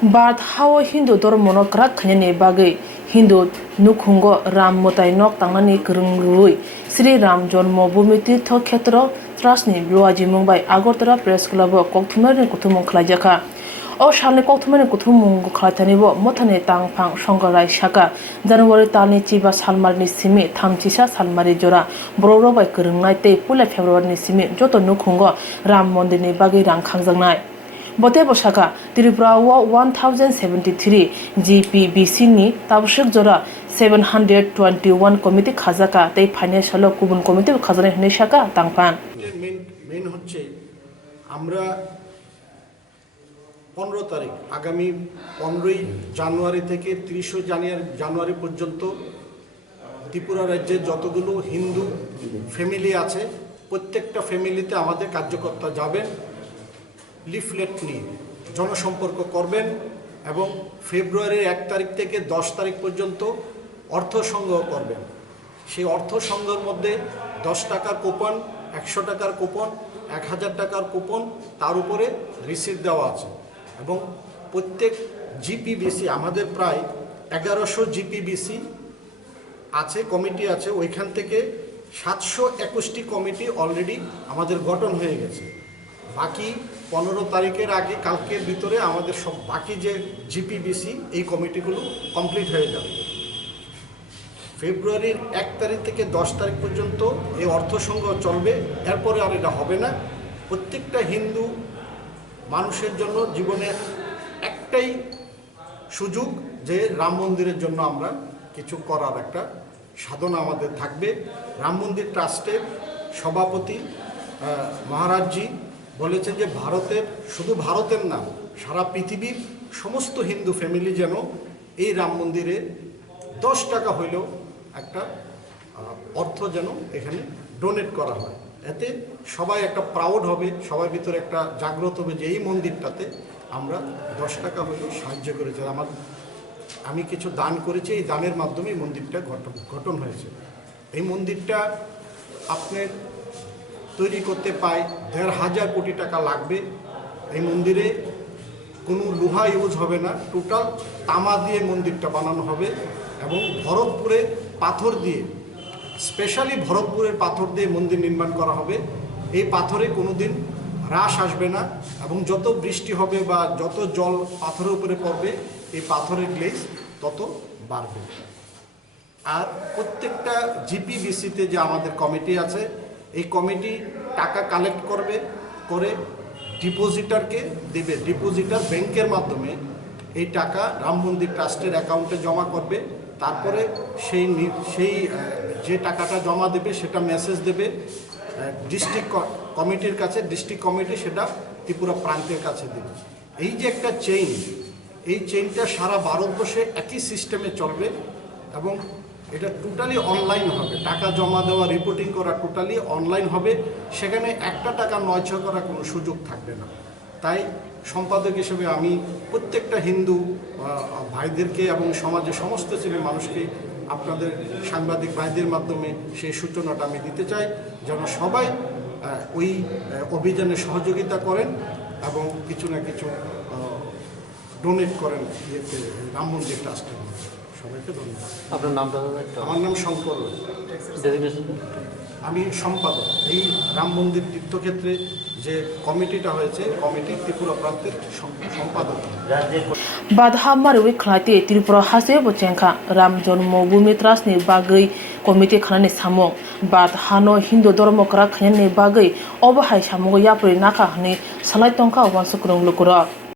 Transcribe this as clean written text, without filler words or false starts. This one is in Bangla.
Bart hawa Hindu dormono krak khanyane bagai Hindu nukhungo Ram motai nok tangani kerungrui Sri Ram Janma Bhoomi Tirtha Khetra Trustni Luaji Mumbai Agartala Press Club kokthumani kuthumung khlajaka O shalni kokthumani kuthumung khlaitanibo mothane tangphang songgarai shaka January talni chiba salmarni simi thamchisa salmari jora bororo bai kerungnai tei pula February ni simi joto nukhungo Ram mondirni bagai rang khangjangnai Bote Boshaka, Tripura 1073 GPBC ni Tabshik Jora 721 Committee Khazaka, they financial Kubun Committee Khazan Nishaka, Tangpan. Main হচ্ছে আমরা 15 তারিখ আগামী 15ই জানুয়ারি থেকে 30 জানুয়ারি পর্যন্ত ত্রিপুরা রাজ্যে যতগুলো হিন্দু ফ্যামিলি আছে প্রত্যেকটা ফ্যামিলিতে আমাদের কার্যকর্তা যাবেন লিফলেট নিয়ে জনসম্পর্ক করবেন এবং ফেব্রুয়ারির 1 তারিখ থেকে 10 তারিখ পর্যন্ত অর্থ সংগ্রহ করবেন সেই অর্থ সংগ্রহের মধ্যে 10 টাকার কুপন 100 টাকার কুপন 1000 টাকার কুপন তার উপরে রিসিপ্ট দেওয়া আছে এবং প্রত্যেক জিপিবিসি আমাদের প্রায় 1100 জিপিবিসি আছে কমিটি আছে ওইখান থেকে 721টি কমিটি অলরেডি আমাদের গঠন হয়ে গেছে বাকি 15 তারিখের আগে কালকের ভিতরে আমাদের সব বাকি যে জিপিবিসি এই কমিটিগুলো কমপ্লিট হয়ে যাবে ফেব্রুয়ারির 1 তারিখ থেকে 10 তারিখ পর্যন্ত এই অর্থ সংগ্রহ চলবে এরপরে আর এটা হবে না প্রত্যেকটা হিন্দু মানুষের জন্য জীবনে একটাই সুযোগ যে রাম মন্দিরের জন্য আমরা কিছু করার একটা সাধনা আমাদের থাকবে রাম মন্দির ট্রাস্টের সভাপতি মহারাজজি বলেছেন যে ভারতের শুধু ভারতের না সারা পৃথিবীর সমস্ত হিন্দু ফ্যামিলি যেন এই রাম মন্দিরে 10 টাকা হইলেও একটা অর্থ যেন এখানে ডোনেট করা হয় এতে সবাই একটা প্রাউড হবে সবার ভিতরে একটা জাগ্রত হবে যে এই মন্দিরটাতে আমরা 10 টাকা হইলেও সাহায্য করেছি আমি কিছু দান করেছি এই দানের মাধ্যমে এই মন্দিরটা গঠন হয়েছে এই মন্দিরটা আপনার তৈরি করতে পায় 1,500 কোটি টাকা লাগবে এই মন্দিরে কোনো লোহা ইউজ হবে না টোটাল তামা দিয়ে মন্দিরটা বানানো হবে এবং ভরতপুরে পাথর দিয়ে স্পেশালি ভরতপুরের পাথর দিয়ে মন্দির নির্মাণ করা হবে এই পাথরে কোনোদিন হ্রাস আসবে না এবং যত বৃষ্টি হবে বা যত জল পাথরের উপরে পড়বে এই পাথরের গ্লেজ তত বাড়বে আর প্রত্যেকটা জিপিবিসিতে যে আমাদের কমিটি আছে এই কমিটি টাকা কালেক্ট করবে করে ডিপোজিটারকে দেবে ডিপোজিটার ব্যাংকের মাধ্যমে এই টাকা রাম মন্দির ট্রাস্টের অ্যাকাউন্টে জমা করবে তারপরে সেই যে টাকাটা জমা দেবে সেটা মেসেজ দেবে ডিস্ট্রিক্ট কমিটির কাছে ডিস্ট্রিক্ট কমিটি সেটা ত্রিপুরা প্রান্তের কাছে দেবে এই যে একটা চেইন এই চেইনটা সারা ভারতবর্ষে একই সিস্টেমে চলবে এবং এটা টোটালি অনলাইন হবে টাকা জমা দেওয়া রিপোর্টিং করা টোটালি অনলাইন হবে সেখানে একটা টাকা নয়ছয় করার কোনো সুযোগ থাকবে না তাই সম্পাদক হিসেবে আমি প্রত্যেকটা হিন্দু ভাইদেরকে এবং সমাজের সমস্ত শ্রেণীর মানুষকে আপনাদের সাংবাদিক ভাইদের মাধ্যমে সেই সূচনাটা আমি দিতে চাই যেন সবাই ওই অভিযানে সহযোগিতা করেন এবং কিছু না কিছু ডোনেট করেন রাম মন্দির ট্রাস্টে সবাইকে ধন্যবাদ আপনার নামটা আমার নাম শঙ্কর আমি সম্পাদক এই রাম মন্দির তীর্থক্ষেত্রে যে কমিটিটা হয়েছে কমিটি ত্রিপুরা প্রান্তের সম্পাদক Badha Marwi Klati Tripura Hase Bochenka Ram Janma Bhoomi Trustni bagai committee khanani samong Badhano Hindu Dormokra khanyani bagai obahai samong yapri nakha hani salai tongka wansukrong lukura